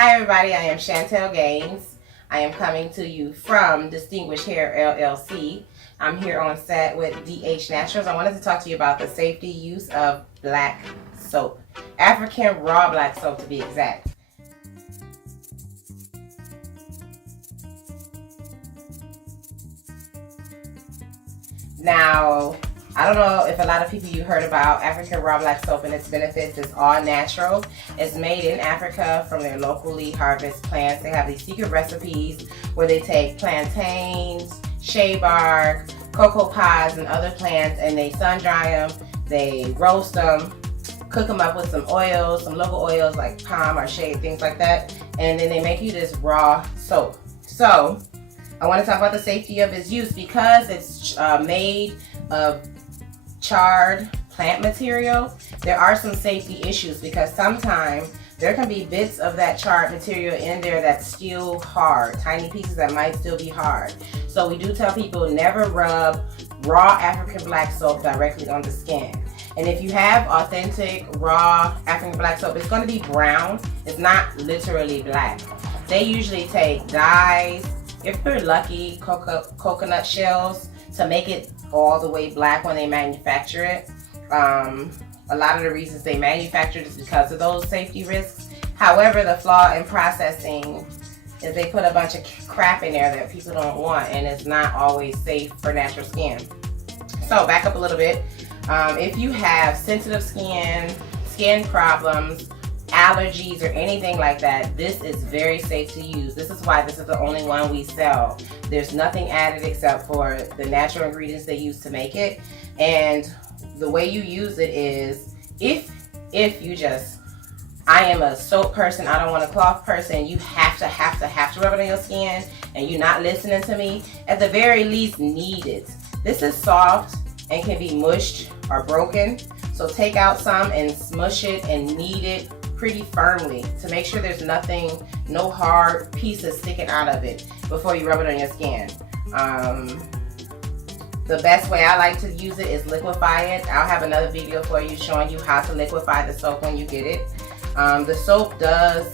Hi everybody, I am Chantel Gaines. I am coming to you from Distinguished Hair LLC. I'm here on set with DH Naturals. I wanted to talk to you about the safety use of black soap. African raw black soap to be exact. Now, I don't know if a lot of people you heard about African raw black soap and its benefits. It's all natural. It's made in Africa from their locally harvested plants. They have these secret recipes where they take plantains, shea bark, cocoa pods, and other plants, and they sun dry them, they roast them, cook them up with some oils, some local oils like palm or shea, things like that, and then they make you this raw soap. So I want to talk about the safety of its use because it's made of charred plant material. There are some safety issues because sometimes there can be bits of that charred material in there that's still hard, tiny pieces that might still be hard. So we do tell people never rub raw African black soap directly on the skin. And if you have authentic raw African black soap, it's going to be brown. It's not literally black. They usually take dyes, if you're lucky, coconut shells to make it all the way black when they manufacture it. A lot of the reasons they manufacture it is because of those safety risks. However, the flaw in processing is they put a bunch of crap in there that people don't want, and it's not always safe for natural skin. So back up a little bit. If you have sensitive skin problems, allergies, or anything like that, this is very safe to use. This is why this is the only one we sell. There's nothing added except for the natural ingredients they use to make it. And the way you use it is, if you just, I am a soap person, I don't want a cloth person, you have to rub it on your skin, and you're not listening to me, at the very least knead it. This is soft and can be mushed or broken. So take out some and smush it and knead it pretty firmly to make sure there's nothing, no hard pieces sticking out of it before you rub it on your skin. The best way I like to use it is liquefy it. I'll have another video for you showing you how to liquefy the soap when you get it. The soap does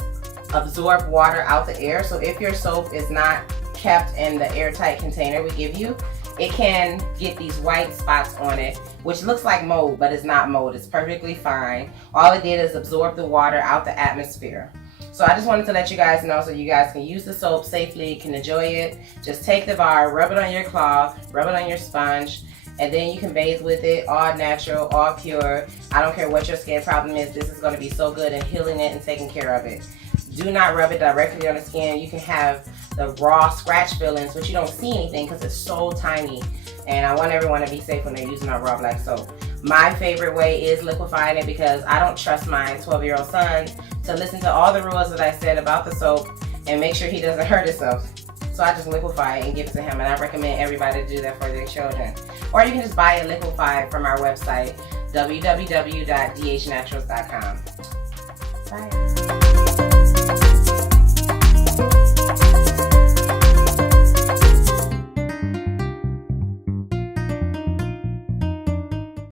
absorb water out the air, so if your soap is not kept in the airtight container we give you, it can get these white spots on it, which looks like mold, but it's not mold. It's perfectly fine. All it did is absorb the water out the atmosphere. So I just wanted to let you guys know so you guys can use the soap safely, can enjoy it. Just take the bar, rub it on your cloth, rub it on your sponge, and then you can bathe with it, all natural, all pure. I don't care what your skin problem is, this is going to be so good in healing it and taking care of it. Do not rub it directly on the skin. You can have the raw scratch feelings, but you don't see anything because it's so tiny. And I want everyone to be safe when they're using our raw black soap. My favorite way is liquefying it because I don't trust my 12-year-old son to listen to all the rules that I said about the soap and make sure he doesn't hurt himself. So I just liquefy it and give it to him, and I recommend everybody to do that for their children. Or you can just buy it liquefied from our website, www.dhnaturals.com. Bye.